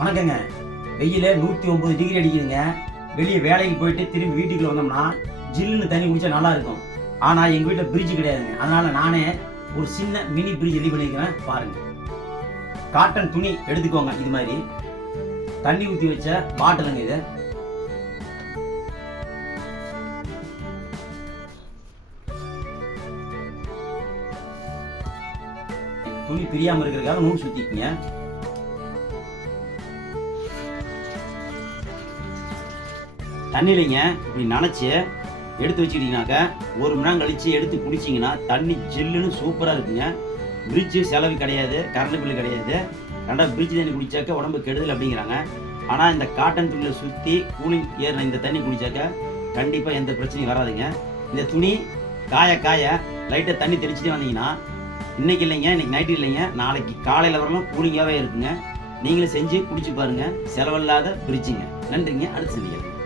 வணக்கங்க. வெயில நூற்றி ஒன்பது டிகிரி அடிக்குதுங்க. வெளியே வேலைக்கு போயிட்டு திரும்பி வீட்டுக்குள்ள வந்தோம்னா ஜில்லுன்னு தண்ணி குடிச்சா நல்லா இருக்கும். ஆனால் எங்கள் வீட்டில் பிரிட்ஜ் கிடையாதுங்க. அதனால நானே ஒரு சின்ன மினி பிரிட்ஜ் ரெடி பண்ணிக்கிறேன். பாருங்க. காட்டன் துணி எடுத்துக்கோங்க இது மாதிரி. தண்ணி ஊற்றி வச்ச பாட்டிலுங்க இது. துணி பிரியாமல் இருக்கிறதுக்காக நூல் சுற்றிக்குங்க தண்ணியிலைங்க இப்படி நனைச்சி எடுத்து வச்சுக்கிட்டிங்கனாக்கா ஒரு மணி நேரம் கழித்து எடுத்து குடிச்சிங்கன்னா தண்ணி ஜில்லுன்னு சூப்பராக இருக்குங்க. பிரிட்ஜு செலவு கிடையாது கரண்ட் பில்லு கிடையாது. ரெண்டாவது பிரிட்ஜ் தண்ணி குடித்தாக்க உடம்பு கெடுதல் அப்படிங்கிறாங்க. ஆனால் இந்த காட்டன் துணியில் சுற்றி கூலிங் ஏறின இந்த தண்ணி குடித்தாக்க கண்டிப்பாக எந்த பிரச்சனையும் வராதுங்க. இந்த துணி காய காய லைட்டாக தண்ணி தெளிச்சுட்டே வந்தீங்கன்னா இன்றைக்கி இல்லைங்க இன்றைக்கி நைட்டு இல்லைங்க நாளைக்கு காலையில் வரலாம் கூலிங்காகவே இருக்குங்க. நீங்களும் செஞ்சு குடிச்சு பாருங்க. செலவில்லாத பிரிட்ஜுங்க நன்றிங்க. அடுத்து சந்திக்கிறேன்